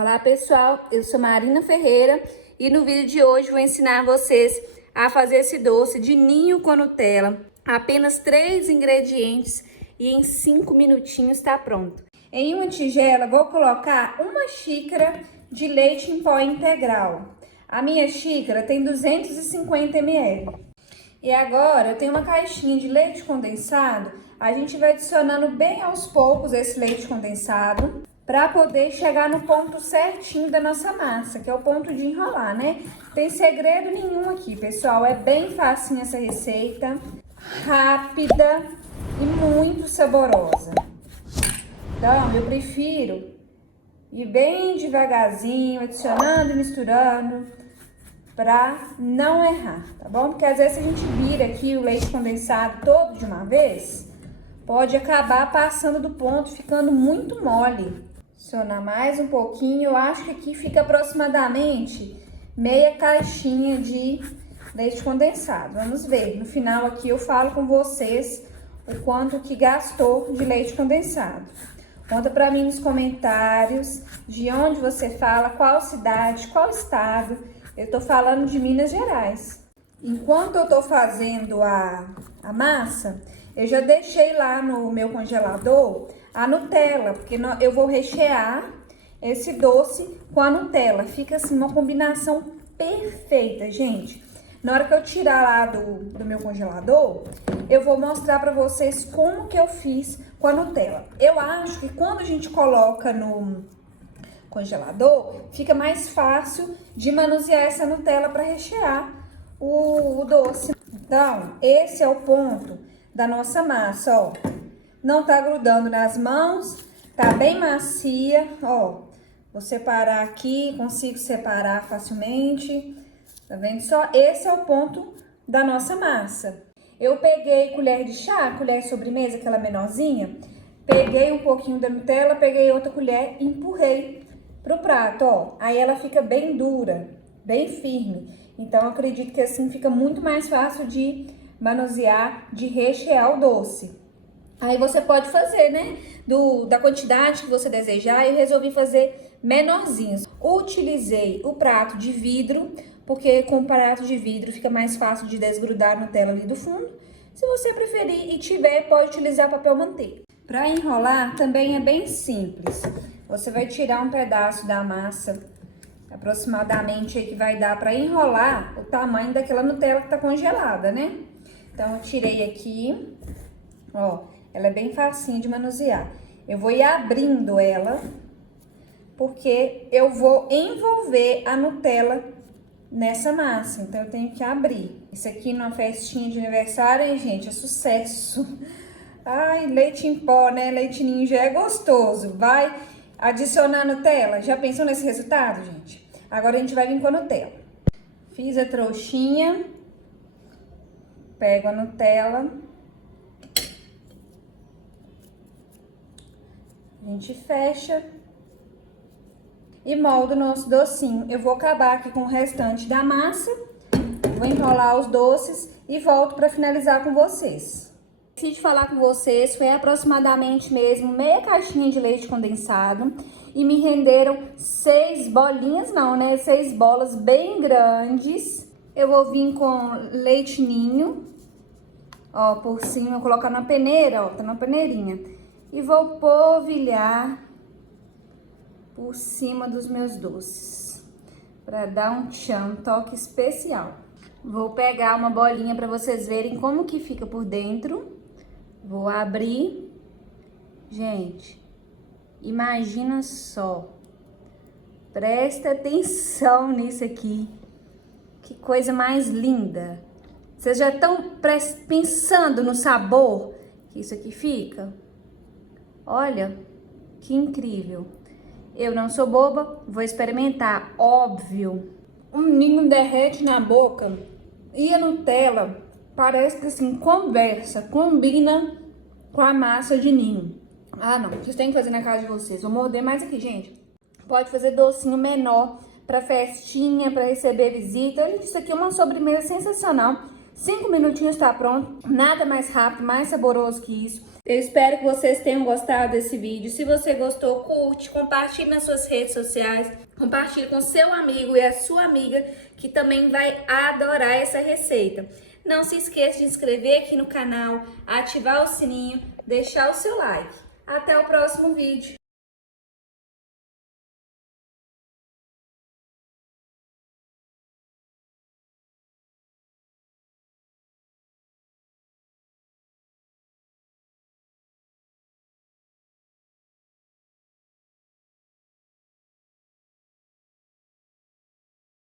Olá pessoal, eu sou Marina Ferreira e no vídeo de hoje vou ensinar vocês a fazer esse doce de ninho com Nutella. Apenas 3 ingredientes e em 5 minutinhos está pronto. Em uma tigela vou colocar 1 xícara de leite em pó integral. A minha xícara tem 250 ml. E agora eu tenho uma caixinha de leite condensado. A gente vai adicionando bem aos poucos esse leite condensado para poder chegar no ponto certinho da nossa massa, que é o ponto de enrolar, né? Tem segredo nenhum aqui, pessoal. É bem facinho essa receita, rápida e muito saborosa. Então, eu prefiro ir bem devagarzinho, adicionando e misturando, para não errar, tá bom? Porque às vezes a gente vira aqui o leite condensado todo de uma vez, pode acabar passando do ponto, ficando muito mole. Adicionar mais um pouquinho, eu acho que aqui fica aproximadamente meia caixinha de leite condensado. Vamos ver, no final aqui eu falo com vocês o quanto que gastou de leite condensado. Conta pra mim nos comentários de onde você fala, qual cidade, qual estado. Eu tô falando de Minas Gerais. Enquanto eu tô fazendo a massa, eu já deixei lá no meu congelador a Nutella, porque eu vou rechear esse doce com a Nutella. Fica assim uma combinação perfeita, gente. Na hora que eu tirar lá do meu congelador, eu vou mostrar pra vocês como que eu fiz com a Nutella. Eu acho que quando a gente coloca no congelador, fica mais fácil de manusear essa Nutella para rechear o doce. Então, esse é o ponto da nossa massa, ó. Não tá grudando nas mãos, tá bem macia, ó. Vou separar aqui, consigo separar facilmente, tá vendo só? Esse é o ponto da nossa massa. Eu peguei colher de chá, colher de sobremesa, aquela menorzinha, peguei um pouquinho da Nutella, peguei outra colher e empurrei pro prato, ó. Aí ela fica bem dura, bem firme. Então, eu acredito que assim fica muito mais fácil de manusear, de rechear o doce. Aí você pode fazer, né, da quantidade que você desejar. Eu resolvi fazer menorzinhos. Utilizei o prato de vidro, porque com o prato de vidro fica mais fácil de desgrudar a Nutella ali do fundo. Se você preferir e tiver, pode utilizar papel manteiga. Para enrolar também é bem simples. Você vai tirar um pedaço da massa, aproximadamente aí que vai dar para enrolar o tamanho daquela Nutella que tá congelada, né? Então, eu tirei aqui, ó, ela é bem facinho de manusear. Eu vou ir abrindo ela, porque eu vou envolver a Nutella nessa massa, então eu tenho que abrir. Isso aqui numa festinha de aniversário, hein, gente, é sucesso. Ai, leite em pó, né, leite ninho já é gostoso. Vai adicionar Nutella, já pensou nesse resultado, gente? Agora a gente vai vir com a Nutella. Fiz a trouxinha, pego a Nutella, a gente fecha e molda o nosso docinho. Eu vou acabar aqui com o restante da massa, vou enrolar os doces e volto para finalizar com vocês. Esqueci de falar com vocês, foi aproximadamente mesmo meia caixinha de leite condensado e me renderam 6 bolinhas, não, né? 6 bolas bem grandes. Eu vou vir com leite ninho, ó, por cima, vou colocar na peneira, ó, tá na peneirinha. E vou polvilhar por cima dos meus doces, para dar um tchan, um toque especial. Vou pegar uma bolinha para vocês verem como que fica por dentro. Vou abrir. Gente, imagina só. Presta atenção nisso aqui. Que coisa mais linda. Vocês já estão pensando no sabor que isso aqui fica? Olha, que incrível. Eu não sou boba, vou experimentar, óbvio. O ninho derrete na boca e a Nutella parece que assim, conversa, combina com a massa de ninho. Ah, não, vocês têm que fazer na casa de vocês. Vou morder mais aqui, gente. Pode fazer docinho menor para festinha, para receber visita. Isso aqui é uma sobremesa sensacional. 5 minutinhos tá pronto. Nada mais rápido, mais saboroso que isso. Eu espero que vocês tenham gostado desse vídeo. Se você gostou, curte, compartilhe nas suas redes sociais, compartilhe com seu amigo e a sua amiga que também vai adorar essa receita. Não se esqueça de inscrever aqui no canal, ativar o sininho, deixar o seu like. Até o próximo vídeo.